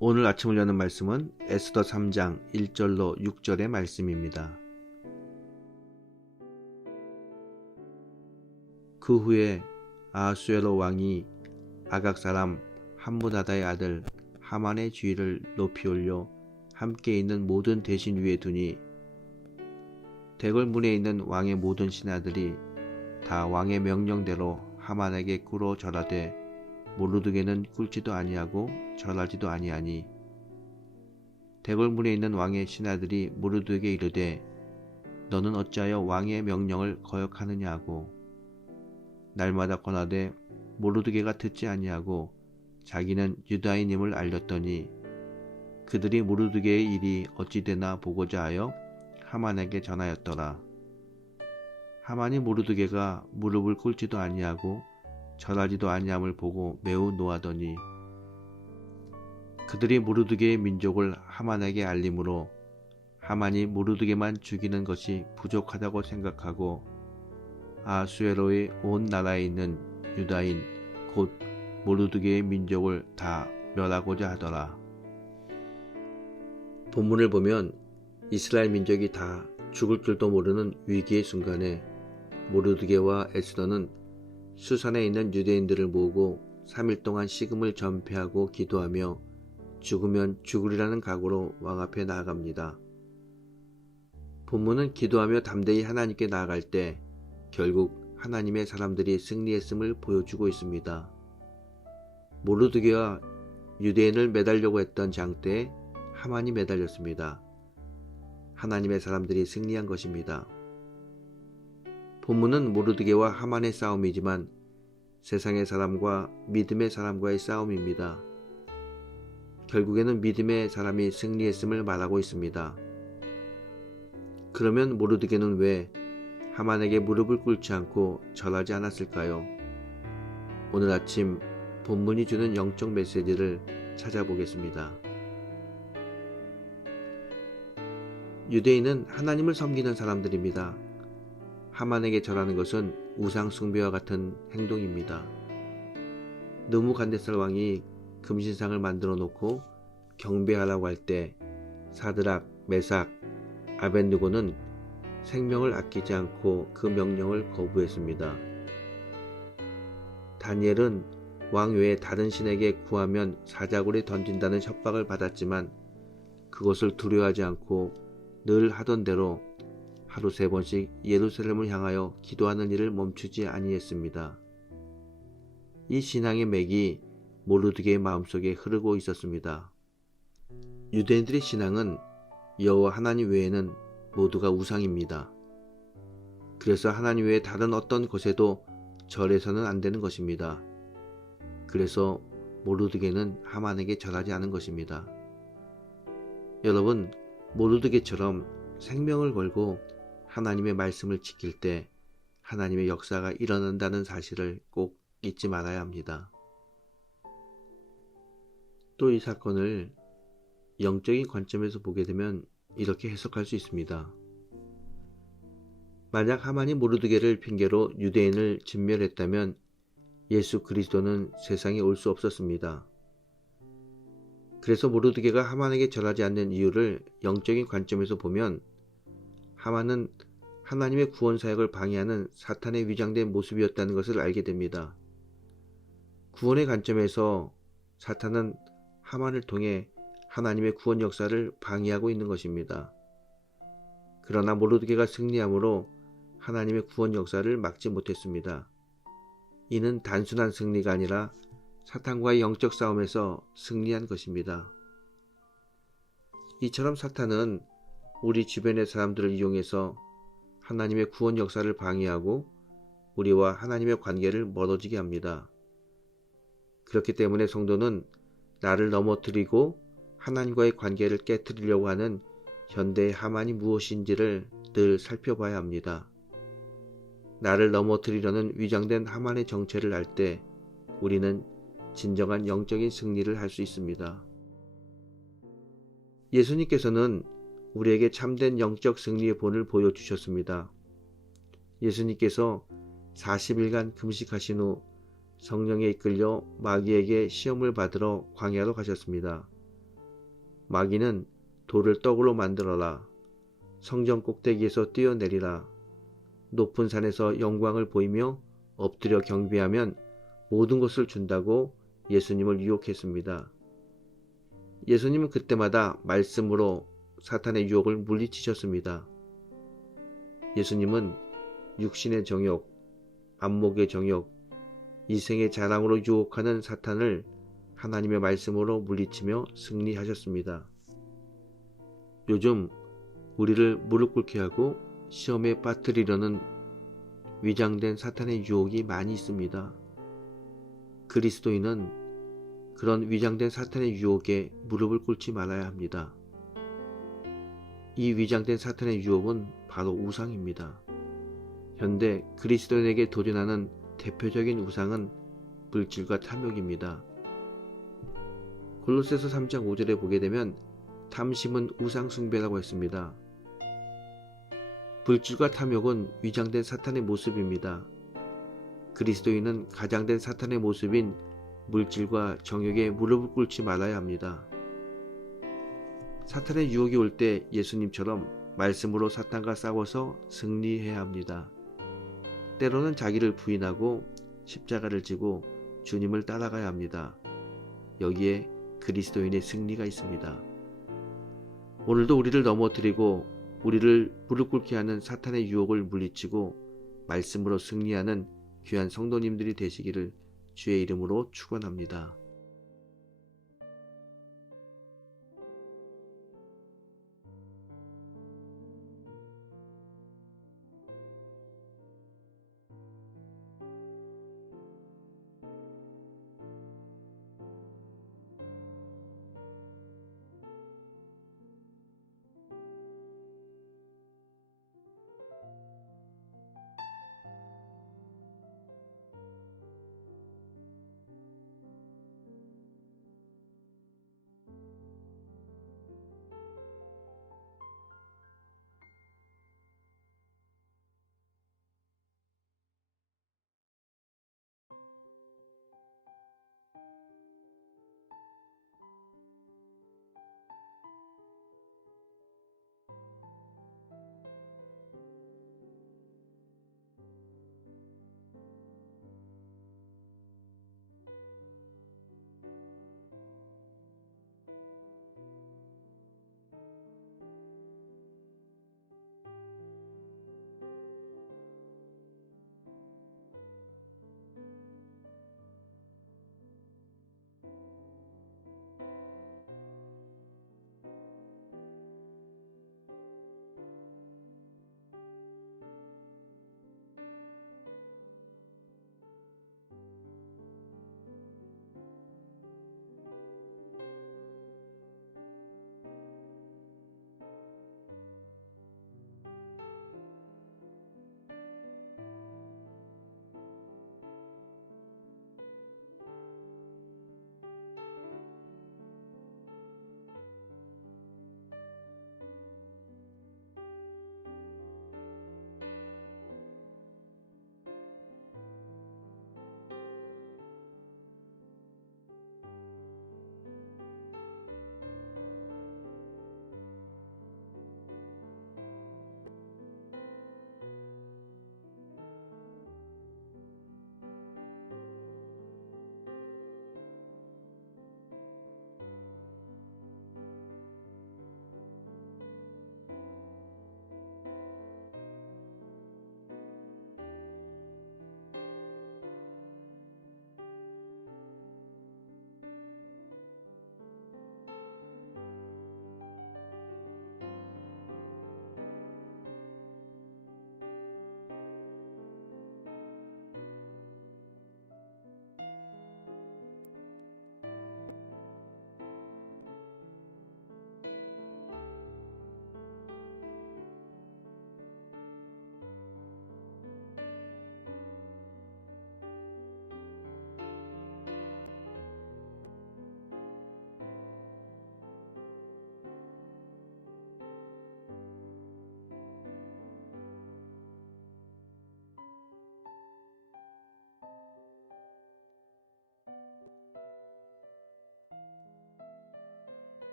오늘 아침을 여는 말씀은 에스더 3장 1절로 6절의 말씀입니다. 그 후에 아하수에로 왕이 아각 사람 함므다다의 아들 하만의 주의를 높이 올려 함께 있는 모든 대신 위에 두니 대궐문에 있는 왕의 모든 신하들이 다 왕의 명령대로 하만에게 꿇어 절하되 모르드게는 꿇지도 아니하고 절하지도 아니하니 대궐문에 있는 왕의 신하들이 모르드게에게 이르되 너는 어찌하여 왕의 명령을 거역하느냐 하고 날마다 권하되 모르드게가 듣지 아니하고 자기는 유다인임을 알렸더니 그들이 모르드게의 일이 어찌 되나 보고자 하여 하만에게 전하였더라. 하만이 모르드게가 무릎을 꿇지도 아니하고 절하지도 아니함을 보고 매우 노하더니 그들이 모르드게의 민족을 하만에게 알림으로 하만이 모르드게만 죽이는 것이 부족하다고 생각하고 아하수에로의 온 나라에 있는 유다인 곧 모르드게의 민족을 다 멸하고자 하더라. 본문을 보면 이스라엘 민족이 다 죽을 줄도 모르는 위기의 순간에 모르드게와 에스더는 수산에 있는 유대인들을 모으고 3일 동안 식음을 전폐하고 기도하며 죽으면 죽으리라는 각오로 왕 앞에 나아갑니다. 본문은 기도하며 담대히 하나님께 나아갈 때 결국 하나님의 사람들이 승리했음을 보여주고 있습니다. 모르드게와 유대인을 매달려고 했던 장대에 하만이 매달렸습니다. 하나님의 사람들이 승리한 것입니다. 본문은 모르드게와 하만의 싸움이지만 세상의 사람과 믿음의 사람과의 싸움입니다. 결국에는 믿음의 사람이 승리했음을 말하고 있습니다. 그러면 모르드게는 왜 하만에게 무릎을 꿇지 않고 절하지 않았을까요? 오늘 아침 본문이 주는 영적 메시지를 찾아보겠습니다. 유대인은 하나님을 섬기는 사람들입니다. 하만에게 절하는 것은 우상 숭배와 같은 행동입니다. 느부갓네살 왕이 금신상을 만들어 놓고 경배하라고 할 때 사드락, 메삭, 아벳느고는 생명을 아끼지 않고 그 명령을 거부했습니다. 다니엘은 왕 외에 다른 신에게 구하면 사자굴에 던진다는 협박을 받았지만 그것을 두려워하지 않고 늘 하던 대로 하루 3번씩 예루살렘을 향하여 기도하는 일을 멈추지 아니했습니다. 이 신앙의 맥이 모르드게의 마음속에 흐르고 있었습니다. 유대인들의 신앙은 여호와 하나님 외에는 모두가 우상입니다. 그래서 하나님 외에 다른 어떤 것에도 절해서는 안 되는 것입니다. 그래서 모르드게는 하만에게 절하지 않은 것입니다. 여러분, 모르드게처럼 생명을 걸고 하나님의 말씀을 지킬 때 하나님의 역사가 일어난다는 사실을 꼭 잊지 말아야 합니다. 또 이 사건을 영적인 관점에서 보게 되면 이렇게 해석할 수 있습니다. 만약 하만이 모르드게를 핑계로 유대인을 진멸했다면 예수 그리스도는 세상에 올 수 없었습니다. 그래서 모르드게가 하만에게 절하지 않는 이유를 영적인 관점에서 보면 하만은 하나님의 구원 사역을 방해하는 사탄의 위장된 모습이었다는 것을 알게 됩니다. 구원의 관점에서 사탄은 하만을 통해 하나님의 구원 역사를 방해하고 있는 것입니다. 그러나 모르드게가 승리함으로 하나님의 구원 역사를 막지 못했습니다. 이는 단순한 승리가 아니라 사탄과의 영적 싸움에서 승리한 것입니다. 이처럼 사탄은 우리 주변의 사람들을 이용해서 하나님의 구원 역사를 방해하고 우리와 하나님의 관계를 멀어지게 합니다. 그렇기 때문에 성도는 나를 넘어뜨리고 하나님과의 관계를 깨뜨리려고 하는 현대의 하만이 무엇인지를 늘 살펴봐야 합니다. 나를 넘어뜨리려는 위장된 하만의 정체를 알 때 우리는 진정한 영적인 승리를 할 수 있습니다. 예수님께서는 우리에게 참된 영적 승리의 본을 보여주셨습니다. 예수님께서 40일간 금식하신 후 성령에 이끌려 마귀에게 시험을 받으러 광야로 가셨습니다. 마귀는 돌을 떡으로 만들어라. 성전 꼭대기에서 뛰어내리라. 높은 산에서 영광을 보이며 엎드려 경배하면 모든 것을 준다고 예수님을 유혹했습니다. 예수님은 그때마다 말씀으로 사탄의 유혹을 물리치셨습니다. 예수님은 육신의 정욕, 안목의 정욕, 이생의 자랑으로 유혹하는 사탄을 하나님의 말씀으로 물리치며 승리하셨습니다. 요즘 우리를 무릎 꿇게 하고 시험에 빠뜨리려는 위장된 사탄의 유혹이 많이 있습니다. 그리스도인은 그런 위장된 사탄의 유혹에 무릎을 꿇지 말아야 합니다. 이 위장된 사탄의 유혹은 바로 우상입니다. 현대 그리스도인에게 도전하는 대표적인 우상은 물질과 탐욕입니다. 골로새서 3장 5절에 보게 되면 탐심은 우상 숭배라고 했습니다. 물질과 탐욕은 위장된 사탄의 모습입니다. 그리스도인은 가장된 사탄의 모습인 물질과 정욕에 무릎을 꿇지 말아야 합니다. 사탄의 유혹이 올 때 예수님처럼 말씀으로 사탄과 싸워서 승리해야 합니다. 때로는 자기를 부인하고 십자가를 지고 주님을 따라가야 합니다. 여기에 그리스도인의 승리가 있습니다. 오늘도 우리를 넘어뜨리고 우리를 무릎 꿇게 하는 사탄의 유혹을 물리치고 말씀으로 승리하는 귀한 성도님들이 되시기를 주의 이름으로 축원합니다.